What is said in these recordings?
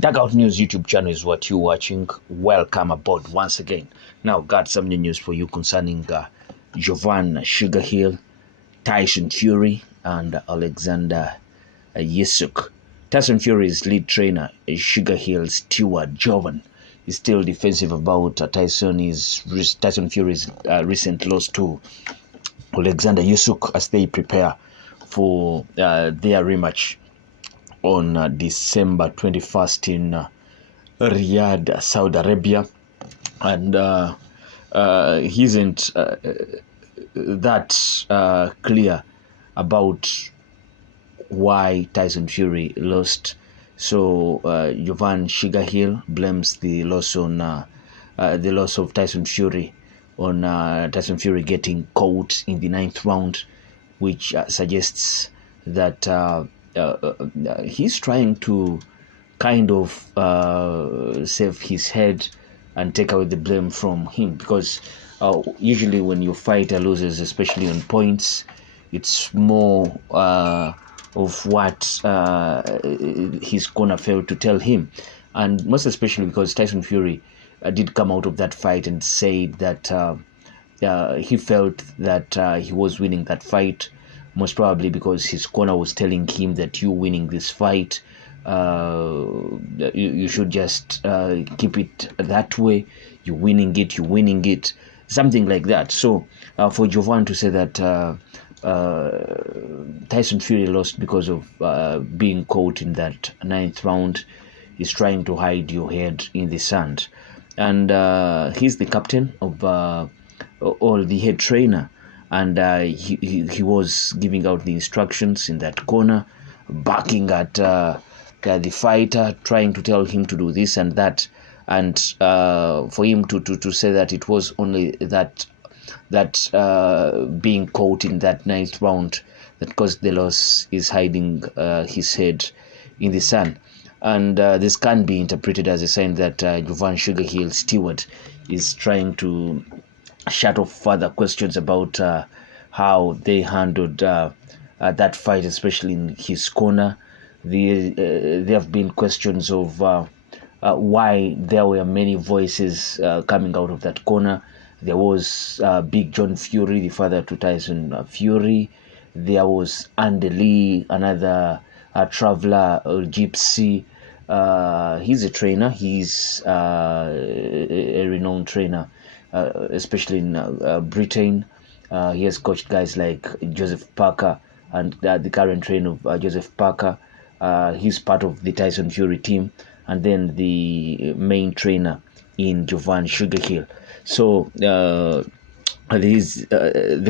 Dugout News YouTube channel is what you're watching. Welcome aboard once again. Now, got some new news for you concerning Jovan, Sugarhill, Tyson Fury, and Oleksandr Usyk. Tyson Fury's lead trainer, Sugarhill Steward Jovan, is still defensive about Tyson Fury's recent loss to Oleksandr Usyk as they prepare for their rematch on December 21st in Riyadh, Saudi Arabia. And he isn't that clear about why Tyson Fury lost. So Jovan Sugarhill blames the loss of Tyson Fury on Tyson Fury getting caught in the 9th round, which suggests that he's trying to kind of save his head and take away the blame from him, because usually when your fighter loses, especially on points, it's more of what his corner failed to tell him, and most especially because Tyson Fury did come out of that fight and said that he felt that he was winning that fight, most probably because his corner was telling him that you winning this fight, you should just keep it that way. You're winning it, something like that. So for Jovan to say that Tyson Fury lost because of being caught in that 9th round is trying to hide your head in the sand. And he's the captain of all, the head trainer, and he was giving out the instructions in that corner, barking at the fighter, trying to tell him to do this and that, and for him to say that it was only that being caught in that 9th round that caused the loss is hiding his head in the sun. And this can be interpreted as a sign that Jovan Sugarhill Steward is trying to shut off further questions about how they handled that fight, especially in his corner. There have been questions of why there were many voices coming out of that corner. There was Big John Fury, the father to Tyson Fury. There was Andy Lee, another traveler, gypsy. He's a trainer. He's a renowned trainer, especially in Britain. He has coached guys like Joseph Parker and the current trainer of Joseph Parker. He's part of the Tyson Fury team, and then the main trainer in Jovan Sugarhill. So the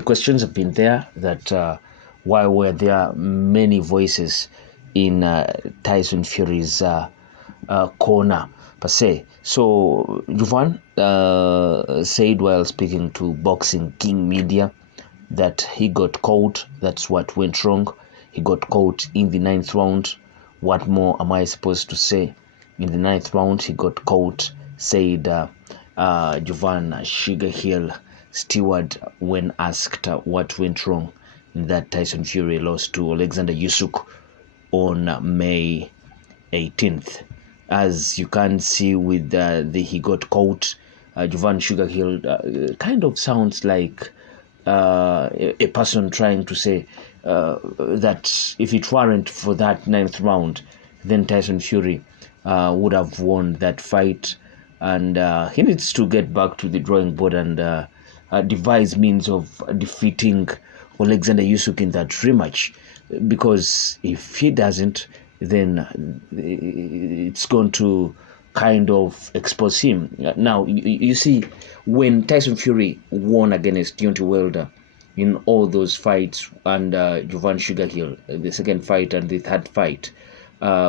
questions have been there that why were there many voices in Tyson Fury's corner per se. So Jovan said while speaking to Boxing King Media that he got caught. That's what went wrong. He got caught in the 9th round. What more am I supposed to say? In the 9th round, he got caught, said Jovan Sugarhill Steward when asked what went wrong in that Tyson Fury loss to Oleksandr Usyk on May 18th. As you can see with he got caught, Jovan Sugarhill kind of sounds like a person trying to say that if it weren't for that 9th round, then Tyson Fury would have won that fight, and he needs to get back to the drawing board and devise means of defeating Oleksandr Usyk in that rematch, because if he doesn't, then it's going to kind of expose him. Now, you see, when Tyson Fury won against Deontay Wilder in all those fights, and Jovan Sugarhill, the second fight and the third fight,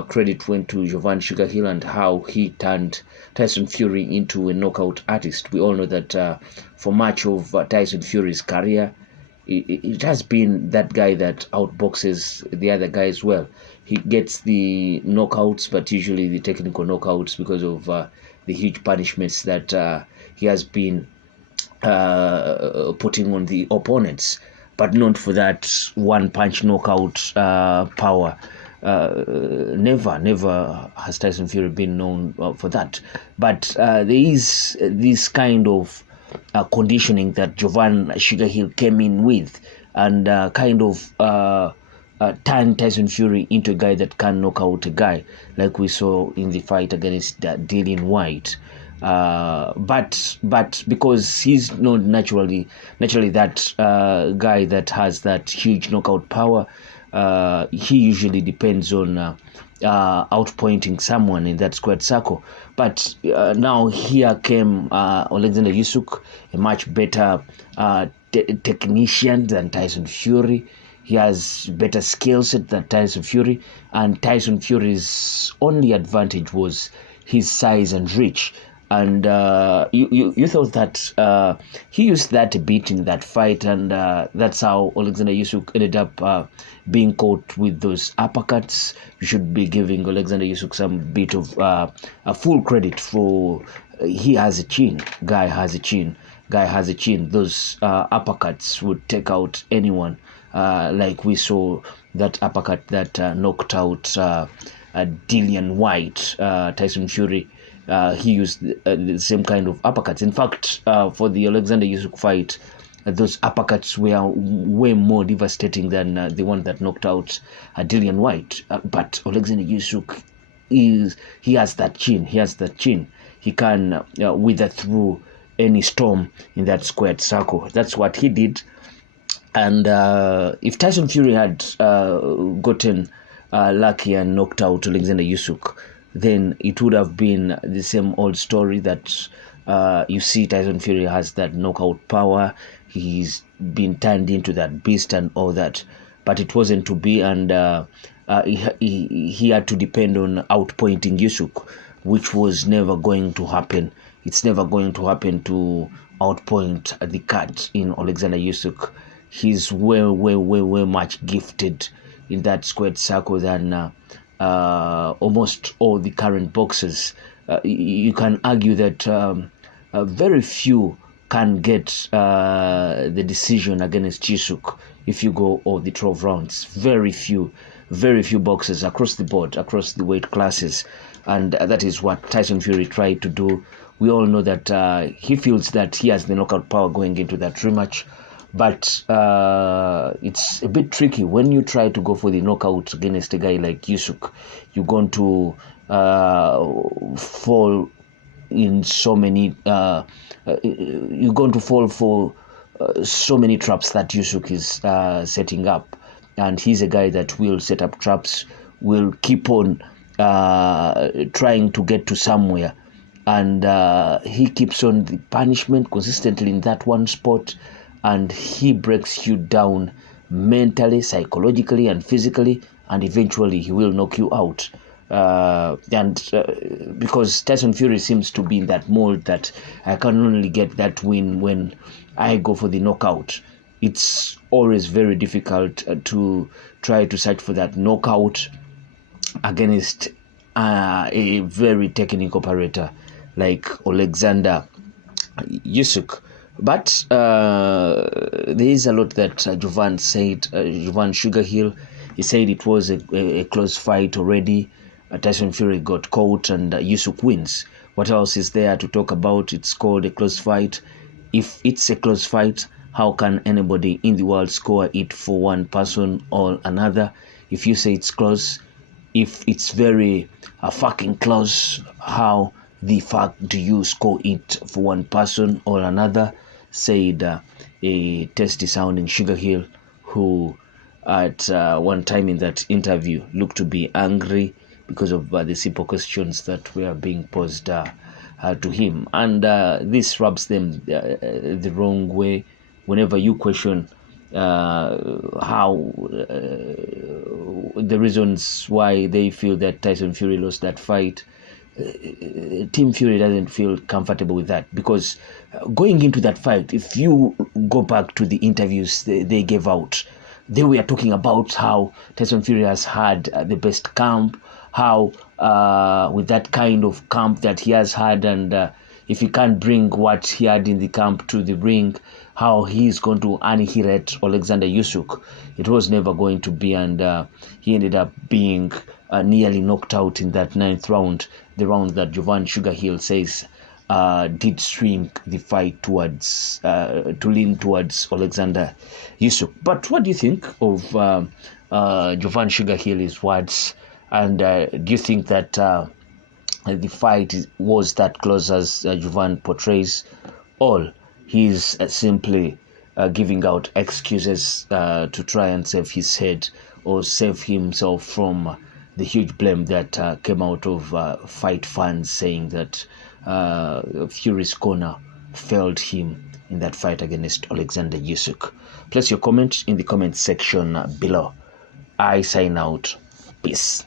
credit went to Jovan Sugarhill and how he turned Tyson Fury into a knockout artist. We all know that for much of Tyson Fury's career, it has been that guy that outboxes the other guys well. He gets the knockouts, but usually the technical knockouts, because of the huge punishments that he has been putting on the opponents, but not for that one-punch knockout power Never has Tyson Fury been known for that. But there is this kind of conditioning that Jovan Sugarhill came in with, and kind of turn Tyson Fury into a guy that can knock out a guy, like we saw in the fight against Dillian White. But because he's not naturally that guy that has that huge knockout power, he usually depends on outpointing someone in that squared circle. But now here came Oleksandr Usyk, a much better technician than Tyson Fury. He has better skill set than Tyson Fury, and Tyson Fury's only advantage was his size and reach. And you thought that he used that a bit in that fight, and that's how Oleksandr Usyk ended up being caught with those uppercuts. You should be giving Oleksandr Usyk some bit of a full credit for he has a chin. Guy has a chin. Those uppercuts would take out anyone. Like we saw that uppercut that knocked out Dillian White. Tyson Fury, he used the same kind of uppercuts. In fact, for the Oleksandr Usyk fight, those uppercuts were way more devastating than the one that knocked out Dillian White. But Oleksandr Usyk he has that chin. He can wither through any storm in that squared circle. That's what he did. And if Tyson Fury had gotten lucky and knocked out Oleksandr Usyk, then it would have been the same old story that you see Tyson Fury has that knockout power. He's been turned into that beast and all that. But it wasn't to be, and he had to depend on outpointing Usyk, which was never going to happen. It's never going to happen to outpoint the cat in Oleksandr Usyk. He's way much gifted in that squared circle than almost all the current boxers. You can argue that very few can get the decision against Usyk if you go all the 12 rounds. Very few boxers across the board, across the weight classes. And that is what Tyson Fury tried to do. We all know that he feels that he has the knockout power going into that rematch. But it's a bit tricky when you try to go for the knockout against a guy like Usyk. You're going to fall in so many. You're going to fall for so many traps that Usyk is setting up, and he's a guy that will set up traps, will keep on trying to get to somewhere, and he keeps on the punishment consistently in that one spot. And he breaks you down mentally, psychologically, and physically, and eventually he will knock you out. Because Tyson Fury seems to be in that mold that I can only get that win when I go for the knockout. It's always very difficult to try to search for that knockout against a very technical operator like Oleksandr Usyk. But there is a lot that Jovan said. Jovan Sugarhill, he said it was a close fight already. Tyson Fury got caught and Usyk wins. What else is there to talk about? It's called a close fight. If it's a close fight, how can anybody in the world score it for one person or another? If you say it's close, if it's very fucking close, how the fuck do you score it for one person or another? Said a tasty sounding Sugarhill, who at one time in that interview looked to be angry because of the simple questions that were being posed to him. And this rubs them the wrong way. Whenever you question how the reasons why they feel that Tyson Fury lost that fight, Team Fury doesn't feel comfortable with that, because going into that fight, if you go back to the interviews they gave out, they were talking about how Tyson Fury has had the best camp, how with that kind of camp that he has had, and if he can't bring what he had in the camp to the ring, how he's going to annihilate Oleksandr Usyk. It was never going to be, and he ended up being nearly knocked out in that 9th round, the round that Jovan Sugarhill says did swing the fight towards to lean towards Oleksandr Usyk. But what do you think of Jovan Sugarhill's words? And do you think that the fight was that close as Jovan portrays, or he's simply giving out excuses to try and save his head or save himself from the huge blame that came out of fight fans saying that Fury's corner failed him in that fight against Oleksandr Usyk? Place your comment in the comment section below. I sign out. Peace.